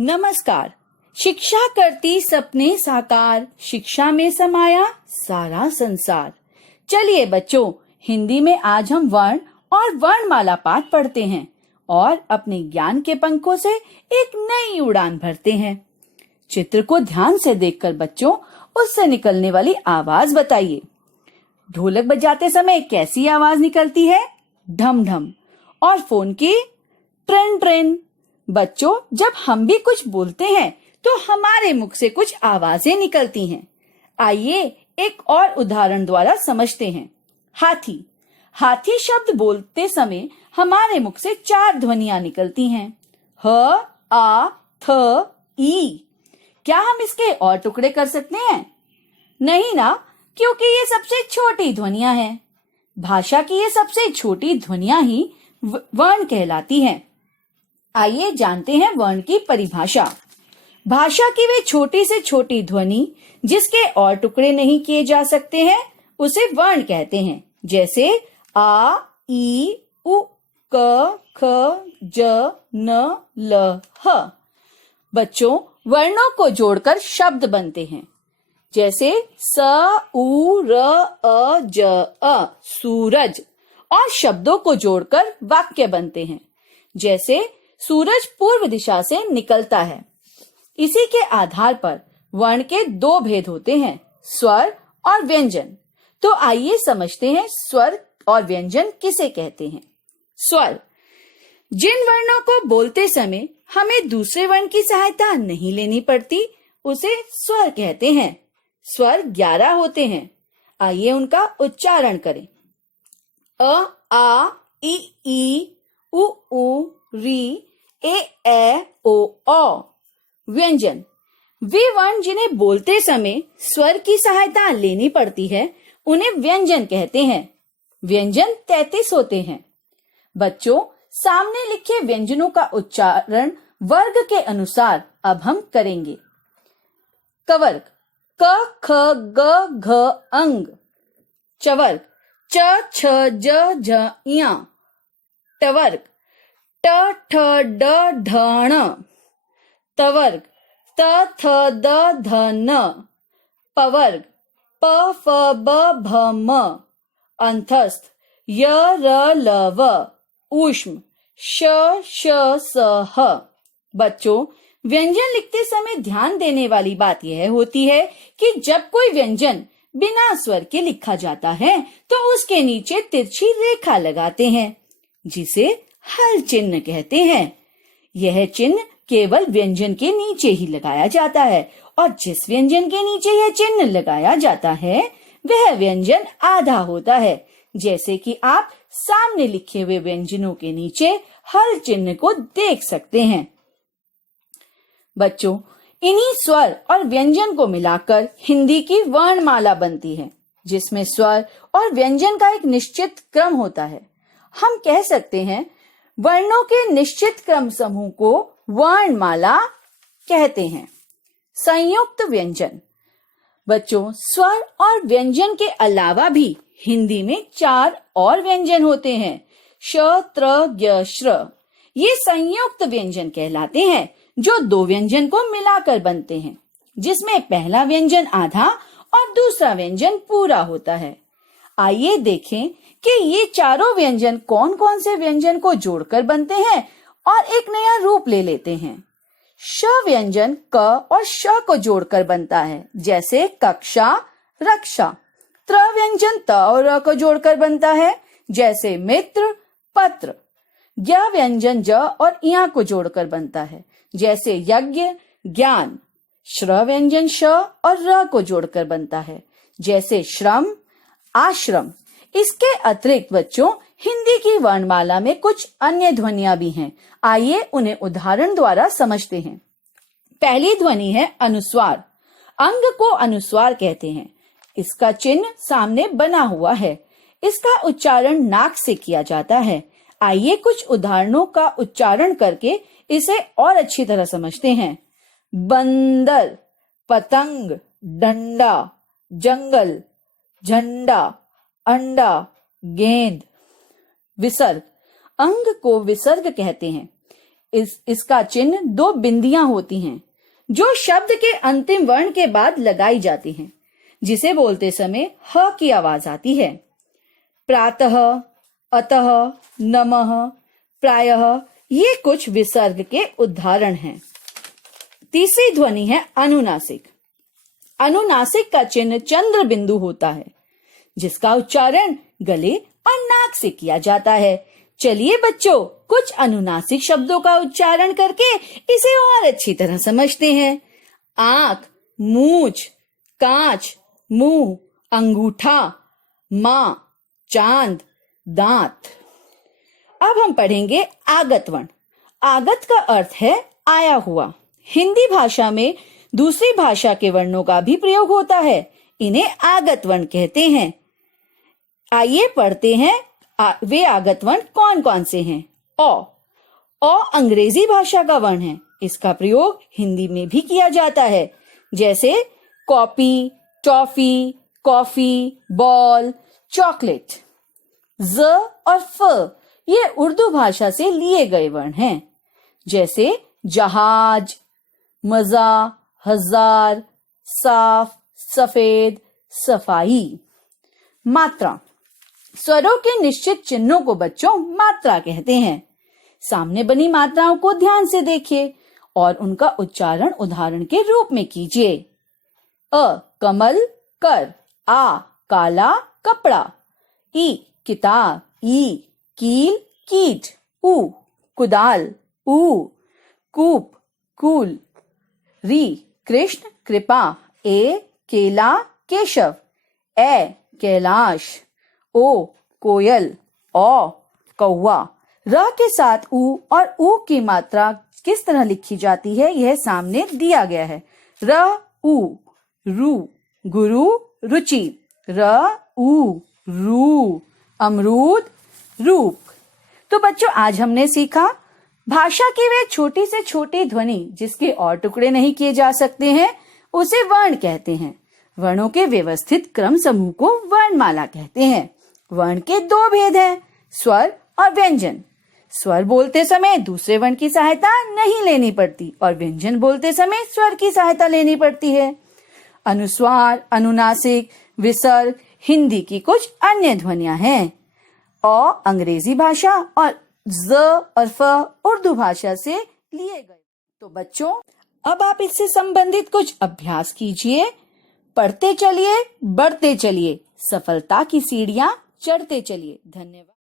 नमस्कार। शिक्षा करती सपने साकार, शिक्षा में समाया सारा संसार। चलिए बच्चों, हिंदी में आज हम वर्ण और वर्णमाला पाठ पढ़ते हैं और अपने ज्ञान के पंखों से एक नई उड़ान भरते हैं। चित्र को ध्यान से देखकर बच्चों उससे निकलने वाली आवाज बताइए। ढोलक बजाते समय कैसी आवाज निकलती है? ढम ढम। और फोन की? Train train. बच्चों, जब हम भी कुछ बोलते हैं तो हमारे मुख से कुछ आवाजें निकलती हैं। आइए एक और उदाहरण द्वारा समझते हैं। हाथी। हाथी शब्द बोलते समय हमारे मुख से 4 ध्वनियां निकलती हैं। ह, आ, थ, ई। क्या हम इसके और टुकड़े कर सकते हैं? नहीं ना, क्योंकि ये सबसे छोटी ध्वनियां हैं। भाषा की ये सबसे छोटी ध्वनियां ही वर्ण कहलाती हैं। आइए जानते हैं वर्ण की परिभाषा। भाषा की वे छोटी से छोटी ध्वनि जिसके और टुकड़े नहीं किए जा सकते हैं उसे वर्ण कहते हैं। जैसे आ, ई, उ, क, ख, ज, न, ल, ह। बच्चों, वर्णों को जोड़कर शब्द बनते हैं। जैसे स, उ, र, अ, ज, अ, सूरज। और शब्दों को जोड़कर वाक्य बनते हैं। जैसे सूरज पूर्व दिशा से निकलता है। इसी के आधार पर वर्ण के 2 भेद होते हैं, स्वर और व्यंजन। तो आइए समझते हैं स्वर और व्यंजन किसे कहते हैं। स्वर, जिन वर्णों को बोलते समय हमें दूसरे वर्ण की सहायता नहीं लेनी पड़ती उसे स्वर कहते हैं। स्वर 11 होते हैं। आइए उनका उच्चारण करें। अ, आ, ई, उ, री, ए, ओ, औ। व्यंजन, वे वर्ण जिन्हें बोलते समय स्वर की सहायता लेनी पड़ती है उन्हें व्यंजन कहते हैं। व्यंजन 33 होते हैं। बच्चों, सामने लिखे व्यंजनों का उच्चारण वर्ग के अनुसार अब हम करेंगे। कवर्ग, क, ख, ग, घ, अंग। चवर्ग, च, छ, ज, झ, ञ। टवर्ग, ट, ठ, ड, ढ, ण। तवर्ग, त, थ, द, ध, न। पवर्ग, प, फ, ब, भ, म। अंतस्थ, य, र, ल, व। ऊष्म, श, श, स, ह। बच्चों, व्यंजन लिखते समय ध्यान देने वाली बात यह होती है कि जब कोई व्यंजन बिना स्वर के लिखा जाता है तो उसके नीचे तिरछी रेखा लगाते हैं जिसे हल चिन्ह कहते हैं। यह चिन्ह केवल व्यंजन के नीचे ही लगाया जाता है और जिस व्यंजन के नीचे यह चिन्ह लगाया जाता है वह व्यंजन आधा होता है। जैसे कि आप सामने लिखे हुए व्यंजनों के नीचे हल चिन्ह को देख सकते हैं। बच्चों, इन्हीं स्वर और व्यंजन को मिलाकर हिंदी की वर्णमाला बनती है जिसमें स्वर और व्यंजन का एक निश्चित क्रम होता है। हम कह सकते हैं वर्णों के निश्चित क्रम समूह को वर्णमाला कहते हैं। संयुक्त व्यंजन, बच्चों, स्वर और व्यंजन के अलावा भी हिंदी में 4 और व्यंजन होते हैं। श, त्र, ज्ञ, श्र। ये संयुक्त व्यंजन कहलाते हैं जो 2 व्यंजन को मिलाकर बनते हैं जिसमें पहला व्यंजन आधा और दूसरा व्यंजन पूरा होता है। आइए देखें कि ये चारों व्यंजन कौन कौन से व्यंजन को जोड़कर बनते हैं और एक नया रूप ले लेते हैं। श व्यंजन क और श को जोड़कर बनता है, जैसे कक्षा, रक्षा। त्र व्यंजन त और र को जोड़कर बनता है, जैसे मित्र, पत्र। ज्ञ व्यंजन ज और ञ को जोड़कर बनता है, जैसे यज्ञ, ज्ञान। श्र व्यंजन श और र को जोड़कर बनता है, जैसे श्रम, आश्रम। इसके अतिरिक्त बच्चों, हिंदी की वर्णमाला में कुछ अन्य ध्वनियां भी हैं। आइए उन्हें उदाहरण द्वारा समझते हैं। पहली ध्वनि है अनुस्वार। अंग को अनुस्वार कहते हैं। इसका चिन्ह सामने बना हुआ है। इसका उच्चारण नाक से किया जाता है। आइए कुछ उदाहरणों का उच्चारण करके इसे और अच्छी तरह समझते हैं। बंदर, पतंग, डंडा, जंगल, झंडा, अंडा, गेंद। विसर्ग, अंग को विसर्ग कहते हैं। इसका चिन्ह 2 बिंदियां होती हैं जो शब्द के अंतिम वर्ण के बाद लगाई जाती हैं, जिसे बोलते समय ह की आवाज आती है। प्रातः, अतः, नमः, प्रायः ये कुछ विसर्ग के उदाहरण हैं। तीसरी ध्वनि है अनुनासिक। अनुनासिक का चिन्ह चंद्र बिंदु होता है, जिसका उच्चारण गले और नाक से किया जाता है। चलिए बच्चों, कुछ अनुनासिक शब्दों का उच्चारण करके इसे और अच्छी तरह समझते हैं। आंख, मूंछ, कांच, मुंह, अंगूठा, मां, चांद, दांत। अब हम पढ़ेंगे आगत वर्ण। आगत का अर्थ है आया हुआ। हिंदी भाषा में दूसरी भाषा के वर्णों का भी प्रयोग होता है, इन्हें आगत वर्ण कहते हैं। आइए पढ़ते हैं वे आगत वर्ण कौन कौन से हैं। अ अंग्रेजी भाषा का वर्ण है, इसका प्रयोग हिंदी में भी किया जाता है, जैसे copy, toffee, coffee, ball, chocolate. ज और फ ये उर्दू भाषा से लिए गए वर्ण हैं, जैसे जहाज, मजा, हजार, साफ, सफेद, सफाई। मात्रा। स्वरों के निश्चित चिन्हों को बच्चों मात्रा कहते हैं। सामने बनी मात्राओं को ध्यान से देखिए और उनका उच्चारण उदाहरण के रूप में कीजिए। अ कमल, कर। आ काला, कपड़ा। ई किताब, ई कील, कीट। उ कुदाल, ऊ कूप, कूल। री कृष्ण, कृपा। ए केला, केशव। ए कैलाश। ओ कोयल। औ कौवा। र के साथ ऊ और ऊ की मात्रा किस तरह लिखी जाती है, यह सामने दिया गया है। र ऊ, रू, गुरु, रुचि। र ऊ, रू, अमरूद, रूप। तो बच्चों, आज हमने सीखा भाषा की वे छोटी से छोटी ध्वनि जिसके और टुकड़े नहीं किए जा सकते हैं, उसे वर्ण कहते हैं। वर्णों के व्यवस्थित क्रम समूह को वर्णमाला कहते हैं। वर्ण के 2 भेद हैं, स्वर और व्यंजन। स्वर बोलते समय दूसरे वर्ण की सहायता नहीं लेनी पड़ती और व्यंजन बोलते समय स्वर की सहायता लेनी पड़ती है। अनुस्वार, अनुनासिक, विसर्ग हिंदी की कुछ अन्य ध्वनियां हैं। अ अंग्रेजी भाषा और ज और फ उर्दू भाषा से लिए गए। तो बच्चों, अब आप इससे संबंधित कुछ अभ्यास कीजिए। पढ़ते चलिए, बढ़ते चलिए, सफलता की सीढ़ियां चढ़ते चलिए। धन्यवाद।